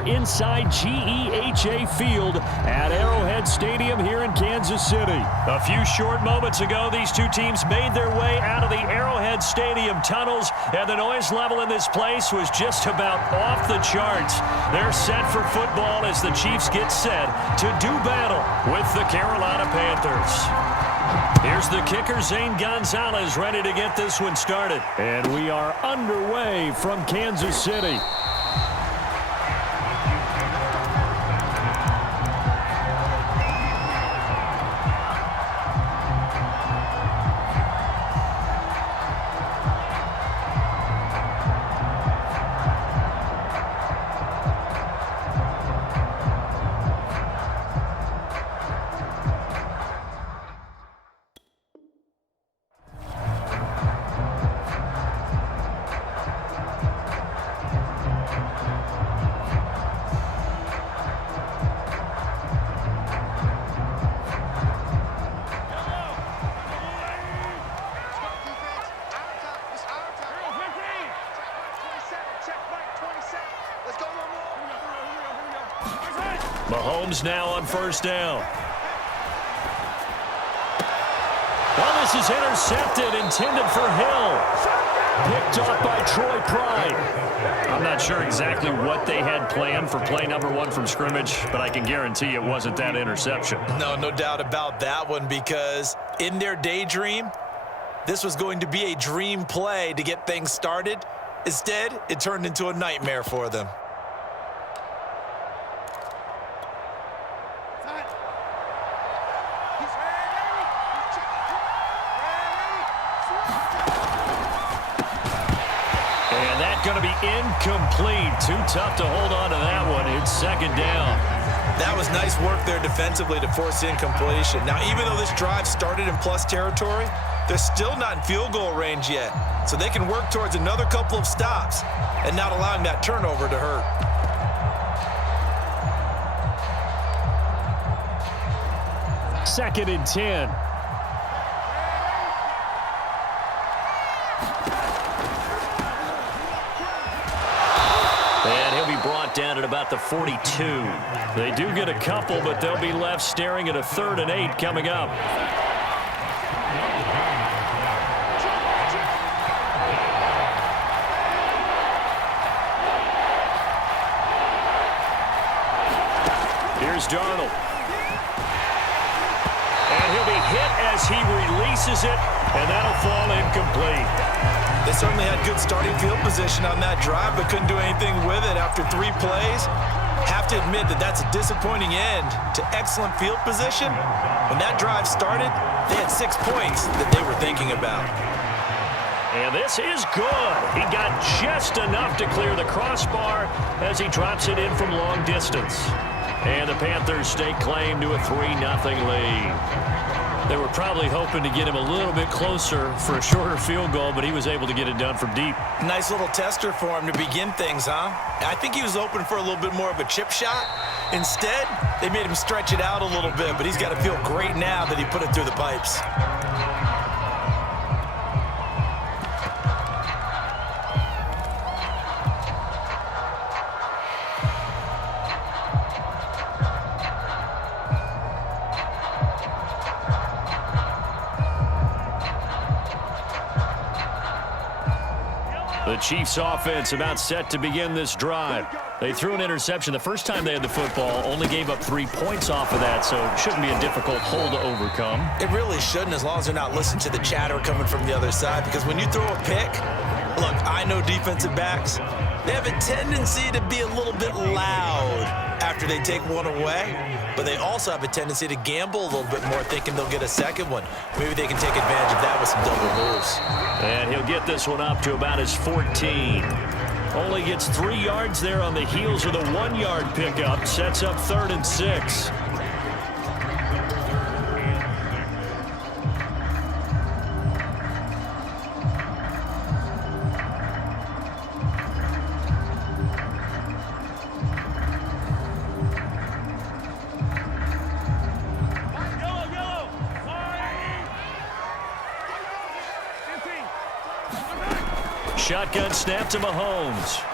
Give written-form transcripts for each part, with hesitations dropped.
are inside GEHA Field at Arrowhead Stadium here in Kansas City. A few short moments ago, these two teams made their way out of the Arrowhead Stadium tunnels, and the noise level in this place was just about off the charts. They're set for football as the Chiefs get set to do battle with the Carolina Panthers. Here's the kicker, Zane Gonzalez, ready to get this one started. And we are underway from Kansas City. Mahomes now on first down. Well, this is intercepted, intended for Hill. Picked off by Troy Pride. I'm not sure exactly what they had planned for play number one from scrimmage, but I can guarantee it wasn't that interception. No doubt about that one, because in their daydream, this was going to be a dream play to get things started. Instead, it turned into a nightmare for them. Going to be incomplete. Too tough to hold on to that one. It's second down. That was nice work there defensively to force incompletion. Now, even though this drive started in plus territory, they're still not in field goal range yet. So they can work towards another couple of stops and not allowing that turnover to hurt. Second and 10. Brought down at about the 42. They do get a couple, but they'll be left staring at a 3rd and 8 coming up. Here's Darnold. And he'll be hit as he releases it, and that'll fall incomplete. They certainly had good starting field position on that drive, but couldn't do anything with it after 3 plays. Have to admit that that's a disappointing end to excellent field position. When that drive started, they had 6 points that they were thinking about. And this is good. He got just enough to clear the crossbar as he drops it in from long distance. And the Panthers stake claim to a 3-0 lead. They were probably hoping to get him a little bit closer for a shorter field goal, but he was able to get it done from deep. Nice little tester for him to begin things, huh? I think he was open for a little bit more of a chip shot. Instead, they made him stretch it out a little bit, but he's got to feel great now that he put it through the pipes. The Chiefs offense about set to begin this drive. They threw an interception the first time they had the football, only gave up 3 points off of that, so it shouldn't be a difficult hole to overcome. It really shouldn't, as long as they're not listening to the chatter coming from the other side, because when you throw a pick, look, I know defensive backs, they have a tendency to be a little bit loud after they take one away, but they also have a tendency to gamble a little bit more, thinking they'll get a second one. Maybe they can take advantage of that with some double moves. And he'll get this one up to about his 14. Only gets 3 yards there on the heels of the 1-yard pickup. Sets up 3rd and 6. Shotgun snap to Mahomes.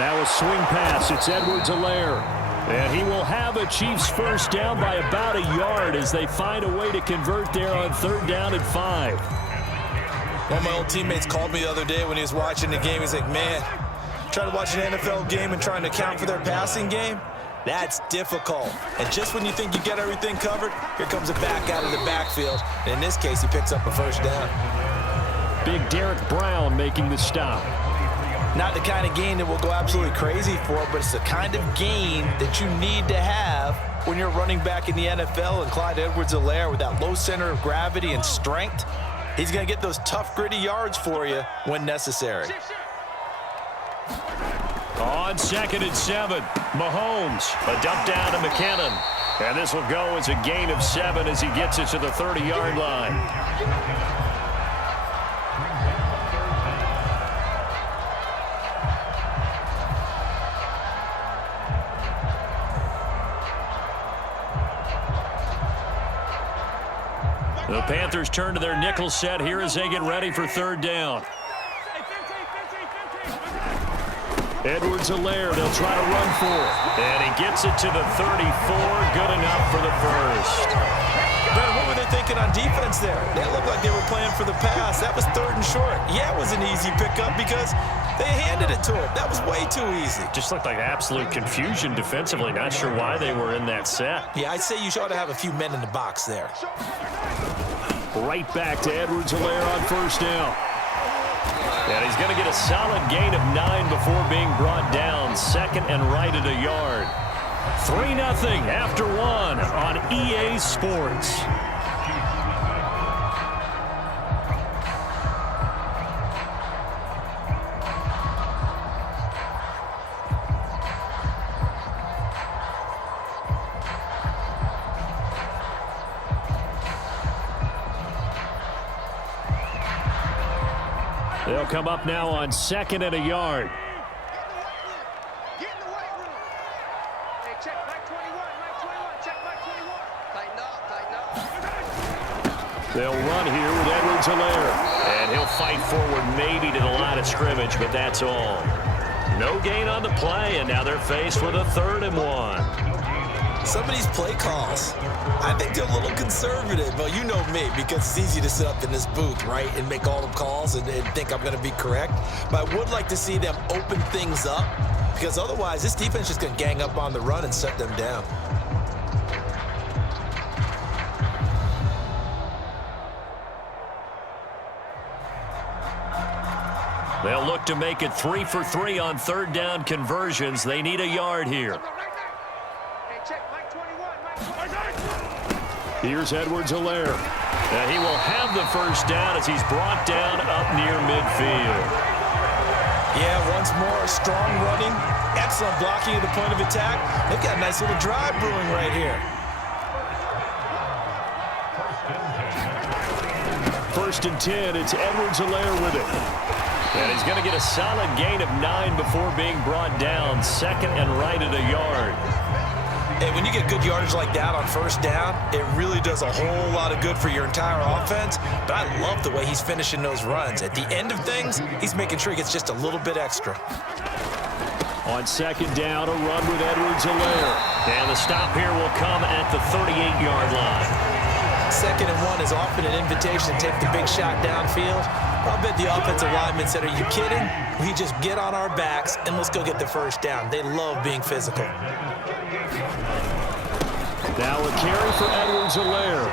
Now a swing pass. It's Edwards-Helaire. And he will have a Chiefs first down by about a yard as they find a way to convert there on 3rd down and 5. One of my old teammates called me the other day when he was watching the game. He's like, man, trying to watch an NFL game and trying to account for their passing game, that's difficult. And just when you think you get everything covered, here comes a back out of the backfield. And in this case, he picks up a first down. Big Derek Brown making the stop. Not the kind of gain that we'll go absolutely crazy for, but it's the kind of gain that you need to have when you're running back in the NFL. And Clyde Edwards-Helaire, with that low center of gravity and strength, he's going to get those tough, gritty yards for you when necessary. On 2nd and 7, Mahomes, a dump down to McKinnon. And this will go as a gain of 7 as he gets it to the 30-yard line. The Panthers turn to their nickel set here as they get ready for 3rd down. Edwards-Helaire, they'll try to run for it. And he gets it to the 34. Good enough for the first. Ben, what were they thinking on defense there? They looked like they were playing for the pass. That was 3rd and short. Yeah, it was an easy pickup because they handed it to him. That was way too easy. Just looked like absolute confusion defensively. Not sure why they were in that set. Yeah, I'd say you ought to have a few men in the box there. Right back to Edwards-Helaire on 1st down. And he's going to get a solid gain of 9 before being brought down. 2nd and right at a yard. 3-0 after 1 on EA Sports. They'll come up now on 2nd and a yard. Get in the weight room. Hey, check Mike 21, Mike 21, check Mike 21. Tighten up, tighten up. They'll run here with Edwards-Helaire. And he'll fight forward maybe to the line of scrimmage, but that's all. No gain on the play, and now they're faced with a 3rd and 1. Some of these play calls, I think they're a little conservative. But you know me, because it's easy to sit up in this booth, right, and make all the calls and think I'm going to be correct. But I would like to see them open things up, because otherwise this defense is just going to gang up on the run and shut them down. They'll look to make it 3 for 3 on 3rd down conversions. They need a yard here. Here's Edwards-Helaire. And he will have the first down as he's brought down up near midfield. Yeah, once more, strong running, excellent blocking at the point of attack. They've got a nice little drive brewing right here. 1st and 10, it's Edwards-Helaire with it. And he's going to get a solid gain of 9 before being brought down. 2nd and right at a yard. Hey, when you get good yardage like that on 1st down, it really does a whole lot of good for your entire offense. But I love the way he's finishing those runs. At the end of things, he's making sure he gets just a little bit extra. On 2nd down, a run with Edwards-Helaire. And the stop here will come at the 38-yard line. 2nd and 1 is often an invitation to take the big shot downfield. I'll bet the offensive lineman said, are you kidding? We just get on our backs and let's go get the first down. They love being physical. Now a carry for Edwards-Helaire.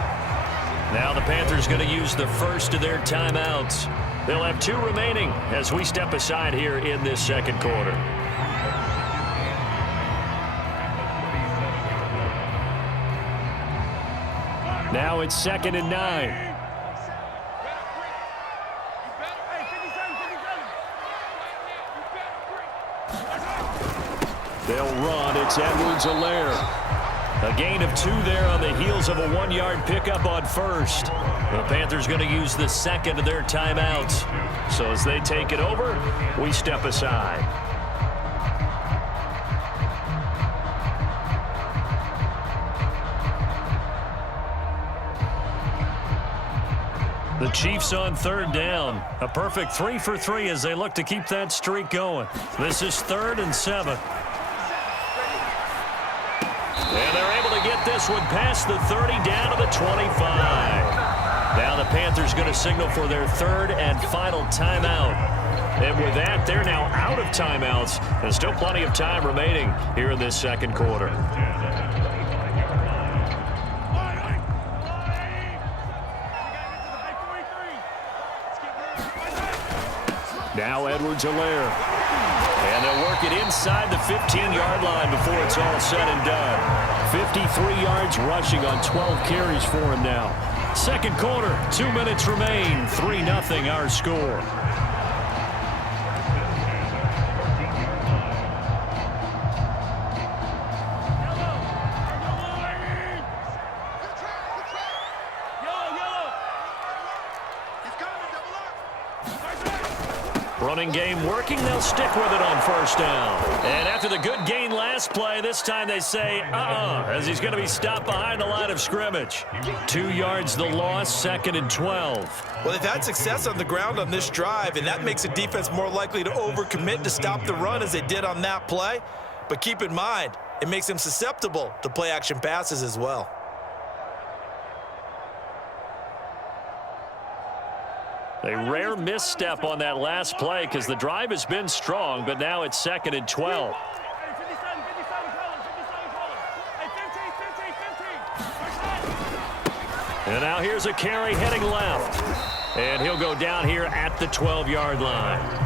Now the Panthers going to use the first of their timeouts. They'll have 2 remaining as we step aside here in this 2nd quarter. Now it's 2nd and 9. They'll run. It's Edwards-Helaire. A gain of 2 there on the heels of a 1-yard pickup on 1st. The Panthers going to use the 2nd of their timeouts. So as they take it over, we step aside. The Chiefs on third down. A perfect 3 for 3 as they look to keep that streak going. This is 3rd and 7. And they're able to get this one past the 30 down to the 25. Now the Panthers going to signal for their 3rd and final timeout. And with that, they're now out of timeouts. There's still plenty of time remaining here in this second quarter. Now Edwards-Helaire. And they'll work it inside the 15-yard line before it's all said and done. 53 yards rushing on 12 carries for him now. Second quarter, 2 minutes remain. 3-0 our score. Running game working. They'll stick with it on first down. And after the good gain last play, this time they say, as he's going to be stopped behind the line of scrimmage. 2 yards the loss, 2nd and 12. Well, they've had success on the ground on this drive, and that makes a defense more likely to overcommit to stop the run as they did on that play. But keep in mind, it makes them susceptible to play-action passes as well. A rare misstep on that last play because the drive has been strong, but now it's 2nd and 12. And now here's a carry heading left. And he'll go down here at the 12-yard line.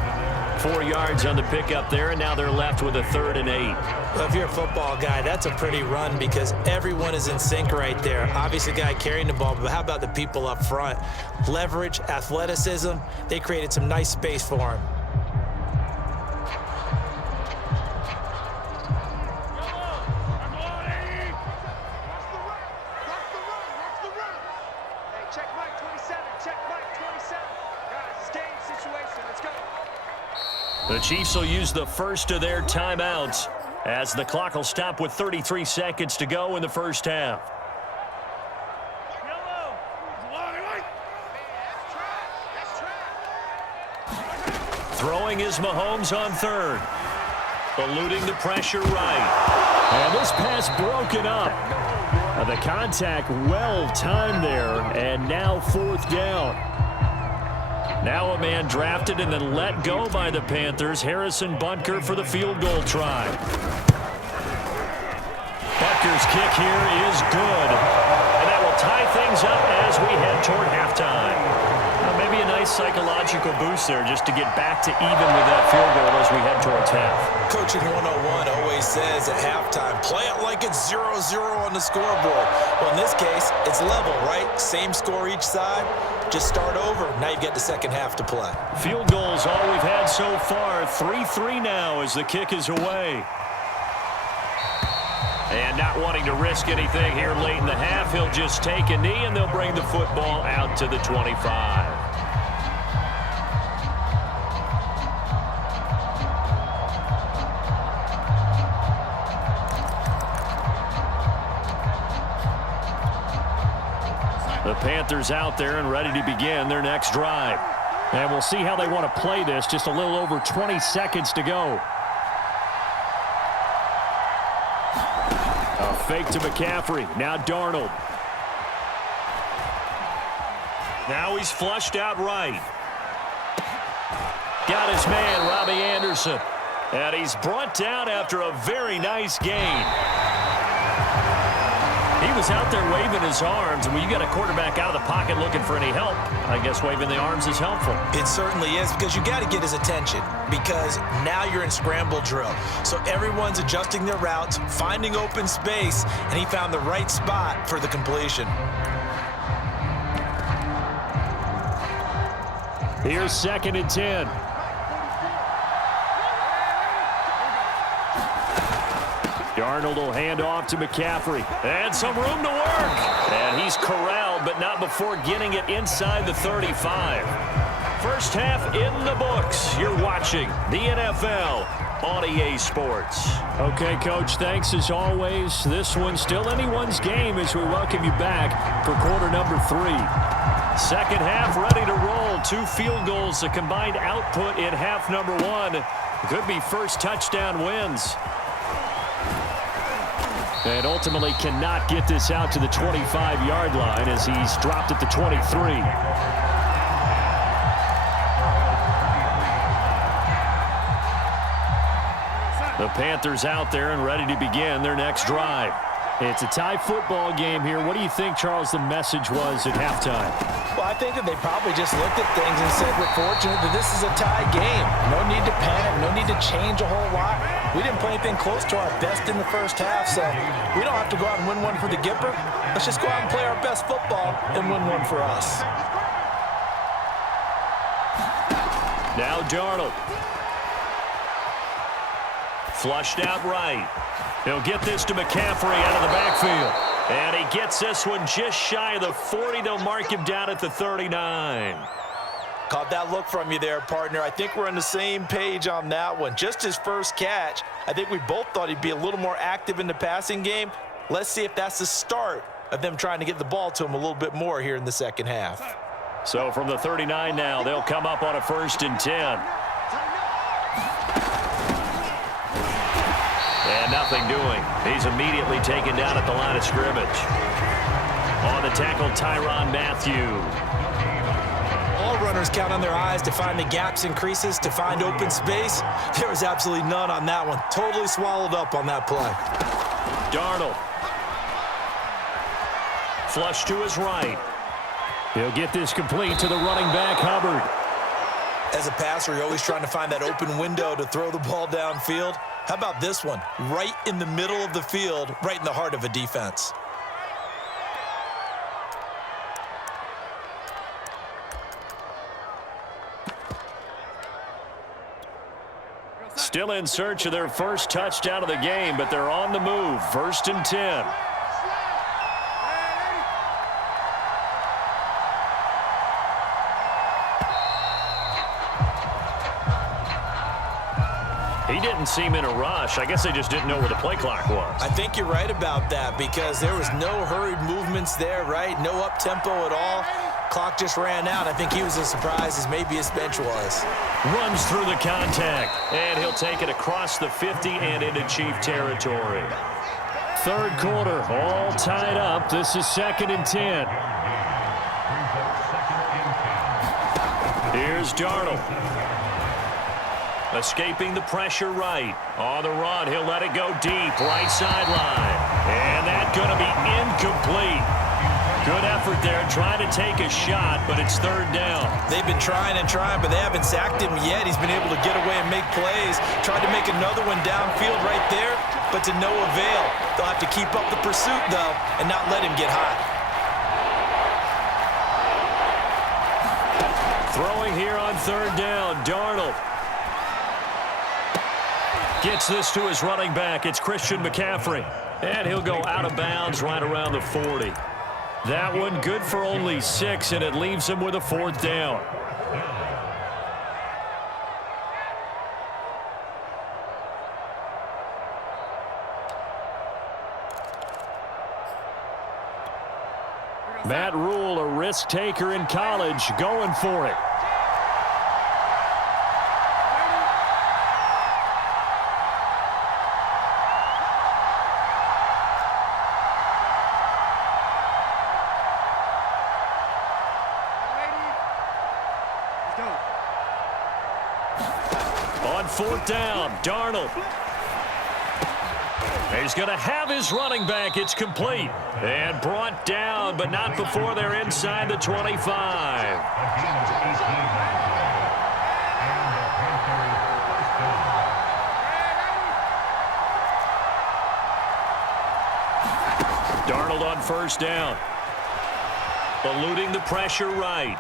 4 yards on the pickup there, and now they're left with a 3rd and 8. Well, if you're a football guy, that's a pretty run because everyone is in sync right there. Obviously, the guy carrying the ball, but how about the people up front? Leverage, athleticism, they created some nice space for him. Check Mike 27. Check Mike 27. Guys, it's game situation. Let's go. The Chiefs will use the first of their timeouts as the clock will stop with 33 seconds to go in the first half. Throwing is Mahomes on 3rd. Eluding the pressure right. And this pass broken up. The contact well timed there, and now 4th down. Now a man drafted and then let go by the Panthers. Harrison Butker for the field goal try. Butker's kick here is good. And that will tie things up as we head toward halftime. Maybe a nice psychological boost there just to get back to even with that field goal as we head towards half. Coaching 101 always says at halftime, play it like it's 0-0 on the scoreboard. Well, in this case, it's level, right? Same score each side. Just start over. Now you've got the second half to play. Field goals all we've had so far. 3-3 now as the kick is away. And not wanting to risk anything here late in the half, he'll just take a knee and they'll bring the football out to the 25. The Panthers out there and ready to begin their next drive. And we'll see how they want to play this. Just a little over 20 seconds to go. A fake to McCaffrey. Now Darnold. Now he's flushed out right. Got his man, Robbie Anderson. And he's brought down after a very nice gain. He was out there waving his arms, and when you got a quarterback out of the pocket looking for any help, I guess waving the arms is helpful. It certainly is, because you got to get his attention, because now you're in scramble drill. So everyone's adjusting their routes, finding open space, and he found the right spot for the completion. Here's 2nd and 10. Darnold will hand off to McCaffrey. And some room to work. And he's corralled, but not before getting it inside the 35. First half in the books. You're watching the NFL on EA Sports. Okay, Coach, thanks as always. This one's still anyone's game as we welcome you back for quarter number 3. Second half ready to roll. 2 field goals, the combined output in half number 1. Could be first touchdown wins. And ultimately cannot get this out to the 25-yard line as he's dropped at the 23. The Panthers out there and ready to begin their next drive. It's a tie football game here. What do you think, Charles, the message was at halftime? Well, I think that they probably just looked at things and said, we're fortunate that this is a tie game. No need to panic, no need to change a whole lot. We didn't play anything close to our best in the first half, so we don't have to go out and win one for the Gipper. Let's just go out and play our best football and win one for us. Now Darnold. Flushed out right. He'll get this to McCaffrey out of the backfield. And he gets this one just shy of the 40. They'll mark him down at the 39. Caught that look from you there, partner. I think we're on the same page on that one. Just his first catch. I think we both thought he'd be a little more active in the passing game. Let's see if that's the start of them trying to get the ball to him a little bit more here in the second half. So from the 39 now, they'll come up on a 1st and 10. And nothing doing. He's immediately taken down at the line of scrimmage. On the tackle, Tyrann Mathieu. All runners count on their eyes to find the gaps and creases, to find open space. There was absolutely none on that one. Totally swallowed up on that play. Darnold. Flush to his right. He'll get this complete to the running back, Hubbard. As a passer, you're always trying to find that open window to throw the ball downfield. How about this one? Right in the middle of the field, right in the heart of a defense. Still in search of their first touchdown of the game, but they're on the move. 1st and 10. He didn't seem in a rush. I guess they just didn't know where the play clock was. I think you're right about that because there was no hurried movements there, right? No up-tempo at all. Clock just ran out. I think he was as surprised as maybe his bench was. Runs through the contact, and he'll take it across the 50 and into Chief territory. 3rd quarter, all tied up. This is 2nd and 10. Here's Darnold. Escaping the pressure right. On the run, he'll let it go deep. Right sideline. And that's going to be incomplete. Good effort there, trying to take a shot, but it's 3rd down. They've been trying and trying, but they haven't sacked him yet. He's been able to get away and make plays. Tried to make another one downfield right there, but to no avail. They'll have to keep up the pursuit, though, and not let him get hot. Throwing here on 3rd down, Darnold. Gets this to his running back. It's Christian McCaffrey. And he'll go out of bounds right around the 40. That one good for only 6, and it leaves him with a 4th down. Matt Rule, a risk taker in college, going for it. On 4th down, Darnold. He's going to have his running back. It's complete. And brought down, but not before they're inside the 25. Darnold on 1st down. Eluding the pressure right.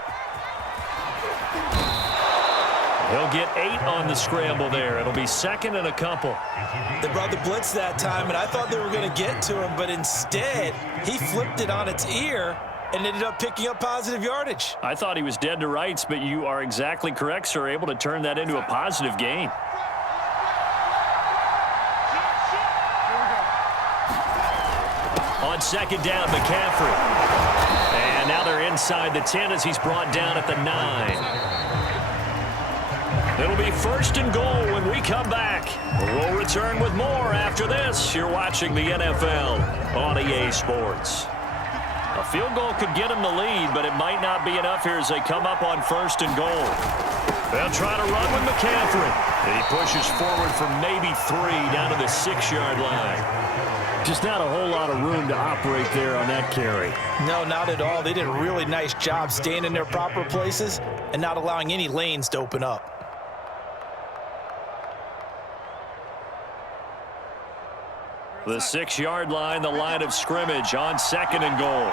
He'll get 8 on the scramble there. It'll be 2nd and a couple. They brought the blitz that time, and I thought they were going to get to him, but instead, he flipped it on its ear and ended up picking up positive yardage. I thought he was dead to rights, but you are exactly correct, sir. Able to turn that into a positive gain. On 2nd down, McCaffrey. And now they're runner inside the 10 as he's brought down at the 9. It'll be 1st and goal when we come back. We'll return with more after this. You're watching the NFL on EA Sports. A field goal could get him the lead, but it might not be enough here as they come up on 1st and goal. They'll try to run with McCaffrey. He pushes forward for maybe 3 down to the 6-yard line. Just not a whole lot of room to operate there on that carry. No, not at all. They did a really nice job staying in their proper places and not allowing any lanes to open up. The 6-yard line, the line of scrimmage on 2nd and goal.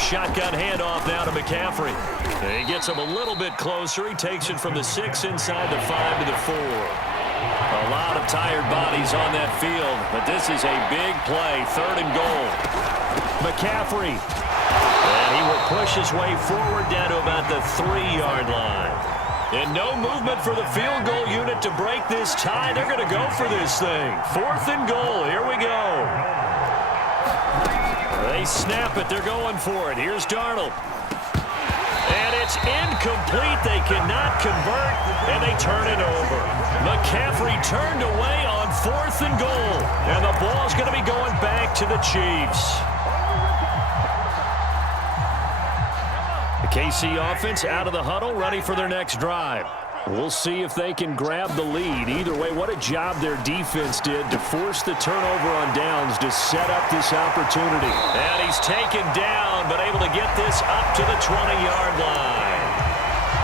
Shotgun handoff now to McCaffrey. He gets him a little bit closer. He takes it from the 6 inside the 5 to the 4. A lot of tired bodies on that field, but this is a big play. 3rd and goal. McCaffrey. And he will push his way forward down to about the 3-yard line. And no movement for the field goal unit to break this tie. They're going to go for this thing. 4th and goal. Here we go. They snap it. They're going for it. Here's Darnold. And it's incomplete. They cannot convert, and they turn it over. McCaffrey turned away on 4th and goal. And the ball's going to be going back to the Chiefs. The KC offense out of the huddle, ready for their next drive. We'll see if they can grab the lead. Either way, what a job their defense did to force the turnover on downs to set up this opportunity. And he's taken down, but able to get this up to the 20-yard line.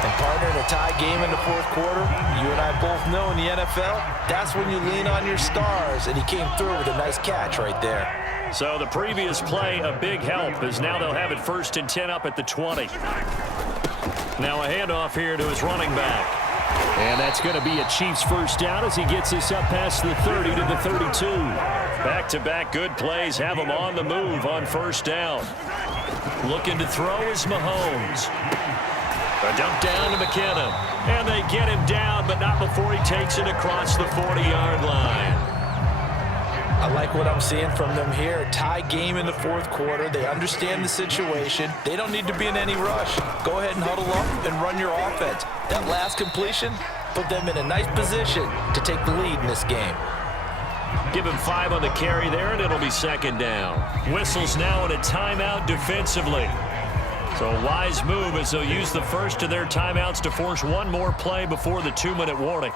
And partner, in a tie game in the 4th quarter, you and I both know in the NFL, that's when you lean on your stars, and he came through with a nice catch right there. So the previous play, a big help, as now they'll have it 1st and 10 up at the 20. Now a handoff here to his running back. And that's going to be a Chiefs first down as he gets this up past the 30 to the 32. Back-to-back good plays have him on the move on 1st down. Looking to throw is Mahomes. A dump down to McKinnon. And they get him down, but not before he takes it across the 40-yard line. I like what I'm seeing from them here. A tie game in the 4th quarter. They understand the situation. They don't need to be in any rush. Go ahead and huddle up and run your offense. That last completion put them in a nice position to take the lead in this game. Give him 5 on the carry there, and it'll be 2nd down. Whistles now in a timeout defensively. So a wise move as they'll use the first of their timeouts to force one more play before the 2-minute warning.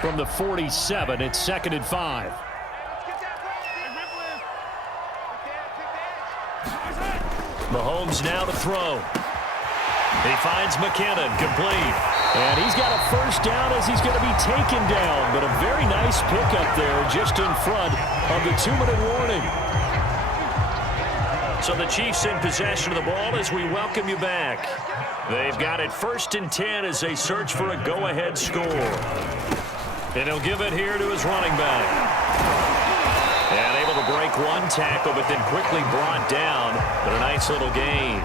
From the 47, it's 2nd and 5. Mahomes now to throw. He finds McKinnon, complete. And he's got a first down as he's going to be taken down. But a very nice pickup there just in front of the 2-minute warning. So the Chiefs in possession of the ball as we welcome you back. They've got it 1st and 10 as they search for a go-ahead score. And he'll give it here to his running back. And able to break one tackle, but then quickly brought down. But a nice little gain.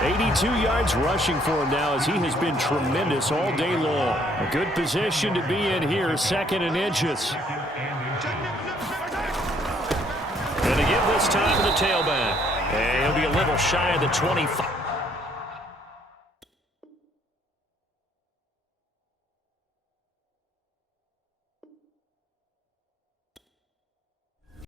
82 yards rushing for him now as he has been tremendous all day long. A good position to be in here, 2nd and inches. And to give this time to the tailback. And he'll be a little shy of the 25.